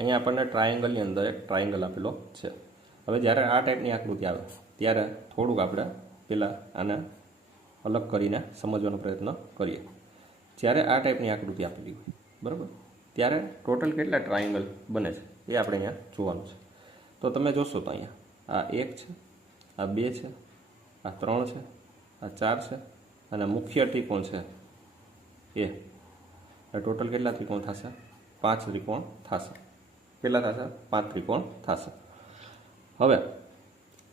અહીંયા આપણને ટ્રાયેંગલની અંદર એક ટ્રાયેંગલ આપેલો છે. હવે જ્યારે આ ટાઈપની આકૃતિ આવે ત્યારે થોડુંક આપણે પહેલાં આને અલગ કરીને સમજવાનો પ્રયત્ન કરીએ. જ્યારે આ ટાઈપની આકૃતિ આપેલી હોય બરાબર, ત્યારે ટોટલ કેટલા ટ્રાયેંગલ બને છે એ આપણે અહીંયા જોવાનું છે. તો તમે જોશો તો અહીંયા આ 1 છે, આ 2 છે, આ 3 છે, આ 4 છે અને મુખ્ય ત્રિકોણ છે એ ટોટલ કેટલા ત્રિકોણ થશે? 5 ત્રિકોણ થશે. કેટલા થશે? 5 ત્રિકોણ થશે. હવે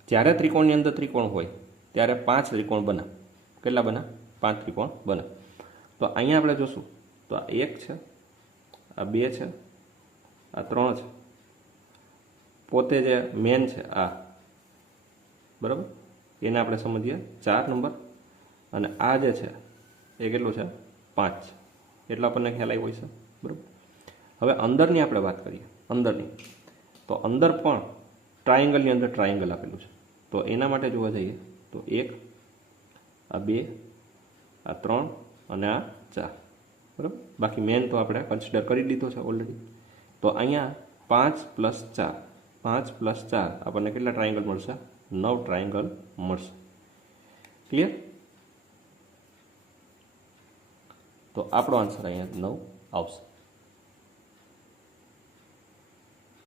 જ્યારે ત્રિકોણની અંદર ત્રિકોણ હોય ત્યારે 5 ત્રિકોણ બને. કેટલા બને? 5 ત્રિકોણ બને. તો અહીંયા આપણે જોશું તો આ 1 છે, આ 2 છે, આ 3 છે, પોતે જે મેન છે આ બરાબર, એને આપણે સમજીએ 4 નંબર, અને આ જે છે એ કેટલું છે? 5. એટલો આપણને ખ્યાલ આવ્યો છે બરાબર. હવે અંદરની આપણે વાત કરીએ, અંદરની તો અંદર પણ ટ્રાયેંગલની અંદર ટ્રાયેંગલ આપેલું છે. તો એના માટે જોવા જઈએ તો 1, આ 2, આ 3 અને આ 4 બરાબર. બાકી મેન તો આપણે કન્સિડર કરી લીધો છે ઓલરેડી. તો અહીંયા 5 + 4, 5 + 4 આપણને કેટલા ટ્રાયેંગલ મળશે? 9 ટ્રાયેંગલ મળશે. ક્લિયર? તો આપણો આન્સર અહીંયા 9 આવશે.